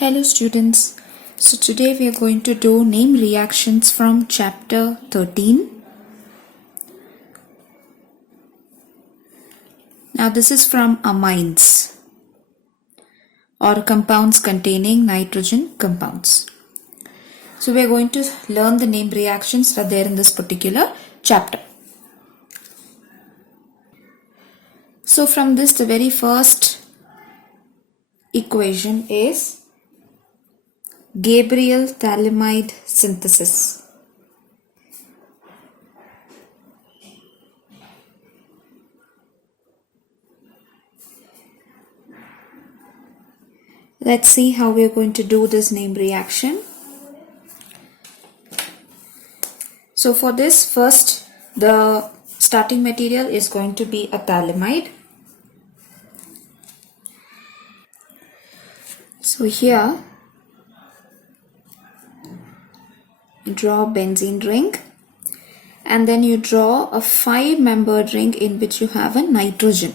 Hello students, so today we are going to do name reactions from chapter 13. Now this is from amines or compounds containing nitrogen compounds. So we are going to learn the name reactions that are there in this particular chapter. So from this, the very first equation is Gabriel phthalimide synthesis. Let's see how we are going to do this name reaction. So for this, first the starting material is going to be a phthalimide. So here draw benzene ring, and then you draw a 5-membered ring in which you have a nitrogen,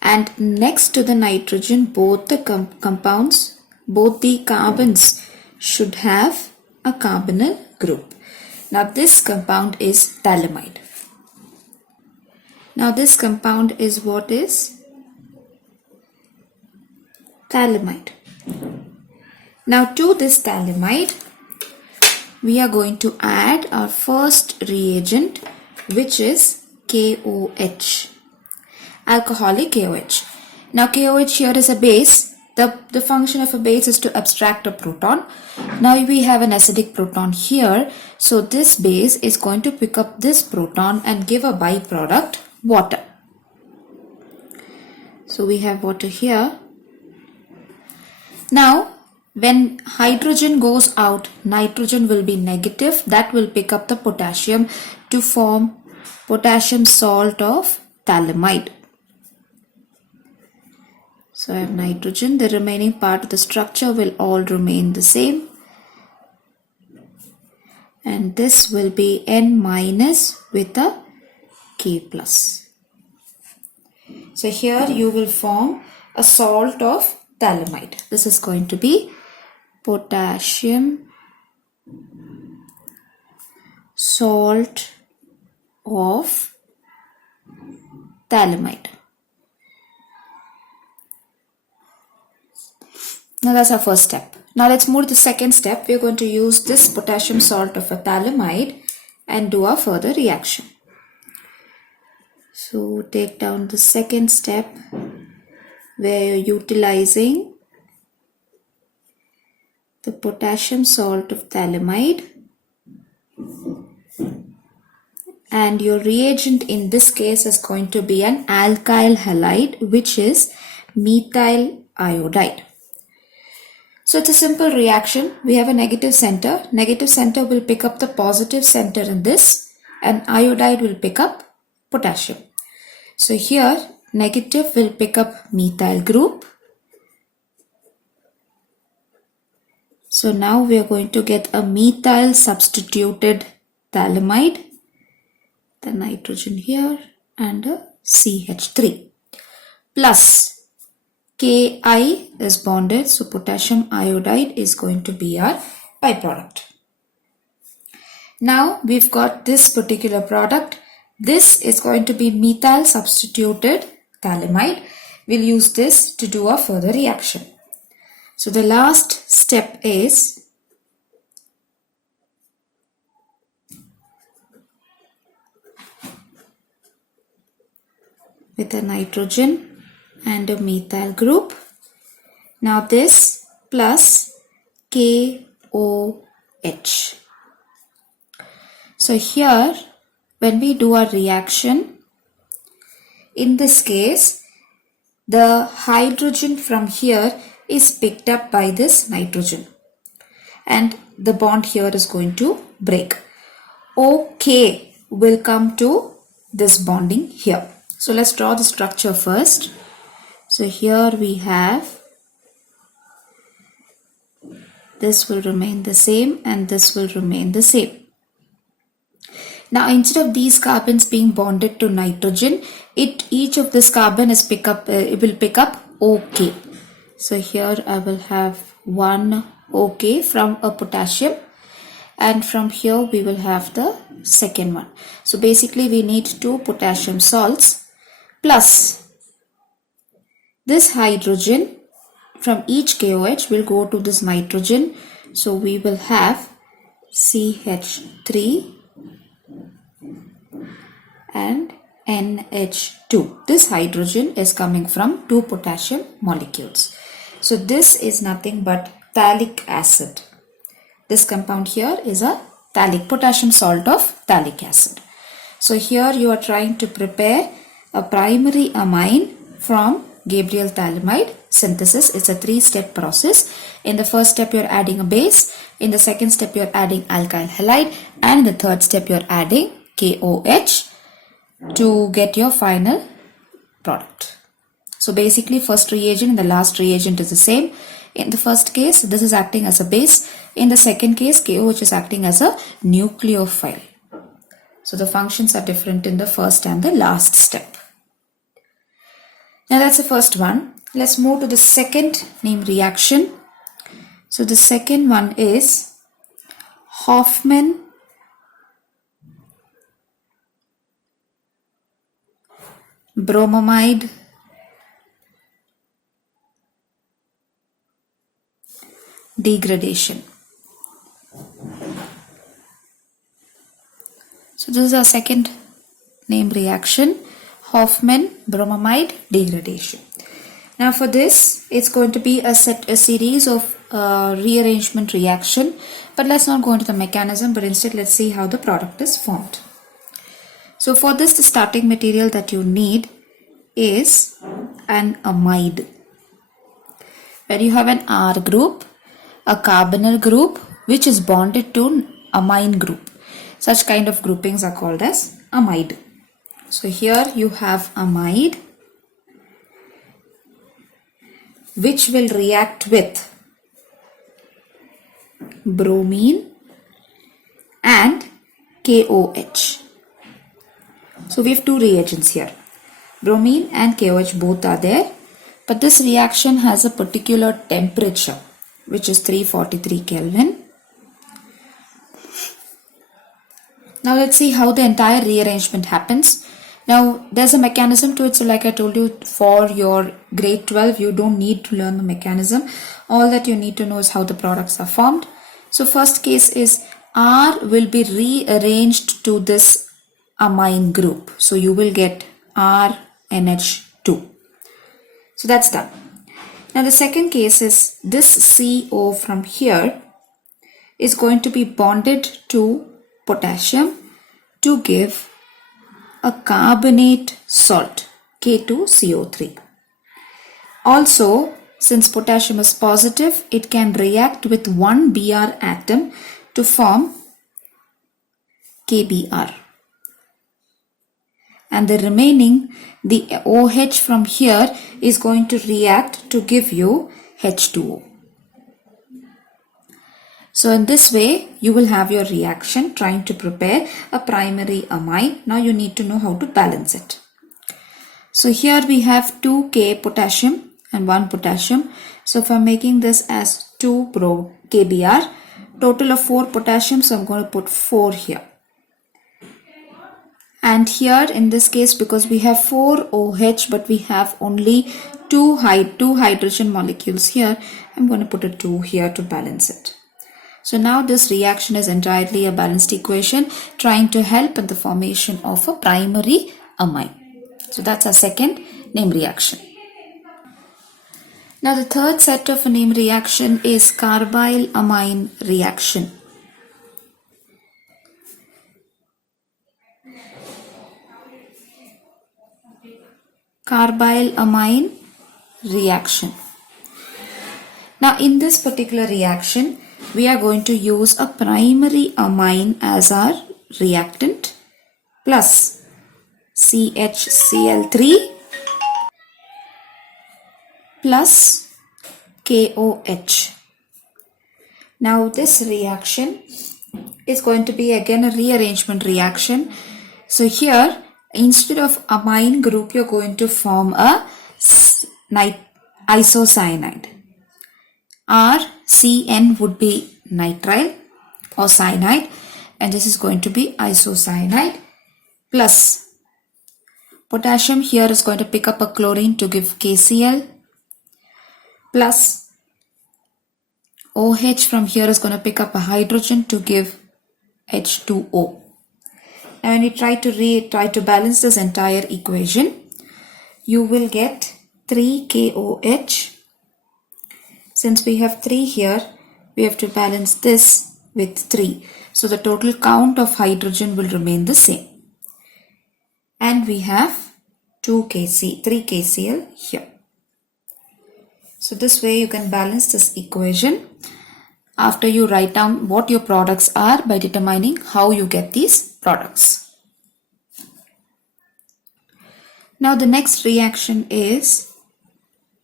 and next to the nitrogen both the compounds, both the carbons should have a carbonyl group. Now this compound is phthalimide. Now this compound is what is phthalimide. Now to this phthalimide, we are going to add our first reagent, which is KOH, alcoholic KOH. Now KOH here is a base. The function of a base is to abstract a proton. Now we have an acidic proton here. So this base is going to pick up this proton and give a byproduct, water. So we have water here. Now when hydrogen goes out, nitrogen will be negative. That will pick up the potassium to form potassium salt of phthalimide. So I have nitrogen. The remaining part of the structure will all remain the same. And this will be N- with a K+. So here you will form a salt of phthalimide. This is going to be potassium salt of phthalimide. Now that's our first step. Now let's move to the second step. We're going to use this potassium salt of a phthalimide and do a further reaction. So take down the second step where you're utilizing the potassium salt of phthalimide, and your reagent in this case is going to be an alkyl halide, which is methyl iodide. So it's a simple reaction. We have a negative center. Negative center will pick up the positive center in this, and iodide will pick up potassium. So here negative will pick up methyl group. So now we are going to get a methyl substituted phthalimide, the nitrogen here, and a CH3 plus Ki is bonded, so potassium iodide is going to be our byproduct. Now we've got this particular product. This is going to be methyl substituted phthalimide. We'll use this to do a further reaction. So the last step is with a nitrogen and a methyl group. Now this plus KOH. So here when we do our reaction, in this case the hydrogen from here is picked up by this nitrogen, and the bond here is going to break. OK will come to this bonding here. So let's draw the structure first. So here we have, this will remain the same and this will remain the same. Now instead of these carbons being bonded to nitrogen, each of this carbon is it will pick up OK. So here I will have one OK from a potassium, and from here we will have the second one. So basically we need 2 potassium salts plus this hydrogen from each KOH will go to this nitrogen. So we will have CH3 and NH2. This hydrogen is coming from 2 potassium molecules. So this is nothing but phthalic acid. This compound here is a phthalic potassium salt of phthalic acid. So here you are trying to prepare a primary amine from Gabriel phthalimide synthesis. It's a 3-step process. In the first step you are adding a base, in the second step you are adding alkyl halide, and in the third step you are adding KOH to get your final product. So basically first reagent and the last reagent is the same. In the first case this is acting as a base, in the second case KOH is acting as a nucleophile. So the functions are different in the first and the last step. Now that's the first one. Let's move to the second name reaction. So the second one is Hofmann bromamide degradation. So this is our second name reaction, Hofmann bromamide degradation. Now for this it's going to be a series of rearrangement reaction, but let's not go into the mechanism, but instead let's see how the product is formed. So for this the starting material that you need is an amide, where you have an R group, a carbonyl group which is bonded to amine group. Such kind of groupings are called as amide. So here you have amide which will react with bromine and KOH. So we have 2 reagents here. Bromine and KOH both are there, but this reaction has a particular temperature which is 343 Kelvin. Now let's see how the entire rearrangement happens. Now there's a mechanism to it, so like I told you, for your grade 12 you don't need to learn the mechanism. All that you need to know is how the products are formed. So first case is R will be rearranged to this amine group. So you will get RNH2. So that's done. Now the second case is this CO from here is going to be bonded to potassium to give a carbonate salt K2CO3. Also, since potassium is positive, it can react with one Br atom to form KBr. And the remaining, the OH from here is going to react to give you H2O. So in this way, you will have your reaction trying to prepare a primary amine. Now you need to know how to balance it. So here we have 2K potassium and 1 potassium. So if I'm making this as 2 KBr, total of 4 potassium, so I'm going to put 4 here. And here in this case, because we have 4 OH but we have only 2 hydrogen molecules here, I'm going to put a 2 here to balance it. So now this reaction is entirely a balanced equation trying to help in the formation of a primary amine. So that's our second name reaction. Now the third set of a name reaction is carbylamine reaction. Carbylamine reaction. Now in this particular reaction, we are going to use a primary amine as our reactant plus CHCl3 plus KOH. Now this reaction is going to be again a rearrangement reaction. So here instead of amine group, you're going to form a isocyanide. Our CN would be nitrile or cyanide, and this is going to be isocyanide, plus potassium here is going to pick up a chlorine to give KCl, plus OH from here is going to pick up a hydrogen to give H2O. Now when you try to balance this entire equation, you will get 3KOH. Since we have 3 here, we have to balance this with 3. So the total count of hydrogen will remain the same. And we have 3 KCl here. So this way you can balance this equation after you write down what your products are by determining how you get these products. Now the next reaction is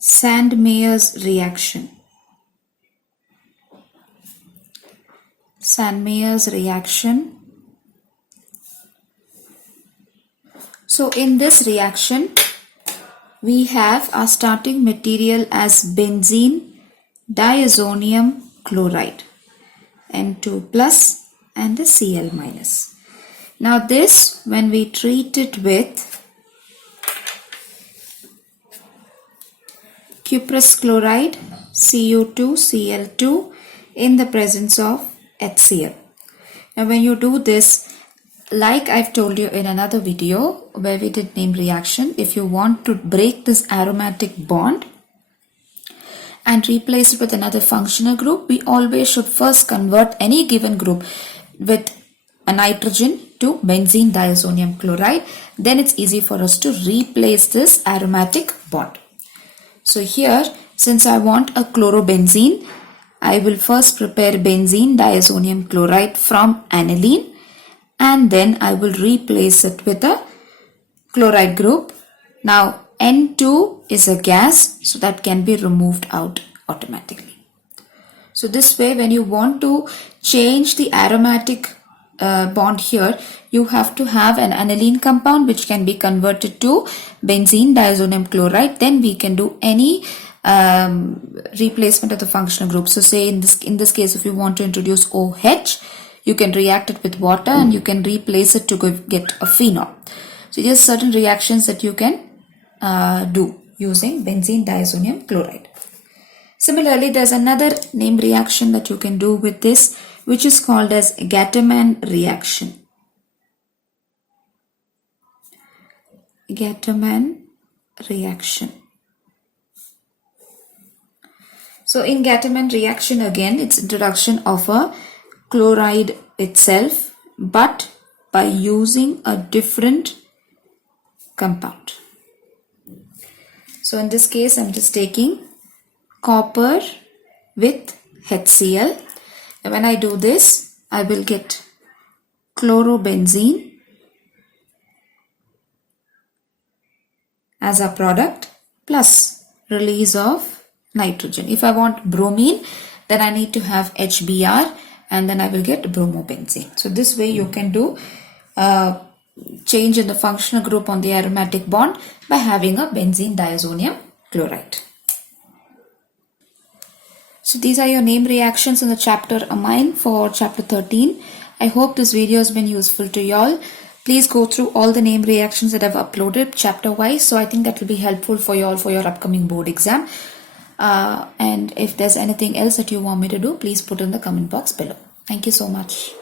Sandmeyer's reaction. Sandmeyer's reaction. So in this reaction, we have our starting material as benzene diazonium chloride, N2 plus and the Cl minus. Now this, when we treat it with cuprous chloride, Cu2 Cl2 in the presence of HCl. Now when you do this, like I've told you in another video where we did name reaction, if you want to break this aromatic bond and replace it with another functional group, we always should first convert any given group with a nitrogen to benzene diazonium chloride. Then it's easy for us to replace this aromatic bond. So here, since I want a chlorobenzene, I will first prepare benzene diazonium chloride from aniline, and then I will replace it with a chloride group. Now N2 is a gas, so that can be removed out automatically. So this way, when you want to change the aromatic bond here, you have to have an aniline compound which can be converted to benzene diazonium chloride. Then we can do any replacement of the functional group. So say in this case, if you want to introduce OH, you can react it with water and you can replace it to get a phenol. So there's certain reactions that you can do using benzene diazonium chloride. Similarly, there's another name reaction that you can do with this, which is called as Gatterman reaction. Gatterman reaction. So in Gatterman reaction, again, it's introduction of a chloride itself, but by using a different compound. So in this case, I'm just taking copper with HCl. And when I do this, I will get chlorobenzene as a product plus release of nitrogen. If I want bromine, then I need to have HBr and then I will get bromobenzene. So this way you can do change in the functional group on the aromatic bond by having a benzene diazonium chloride. So these are your name reactions in the chapter Amine for chapter 13. I hope this video has been useful to y'all. Please go through all the name reactions that I've uploaded chapter wise. So I think that will be helpful for y'all for your upcoming board exam. And if there's anything else that you want me to do, please put in the comment box below. Thank you so much.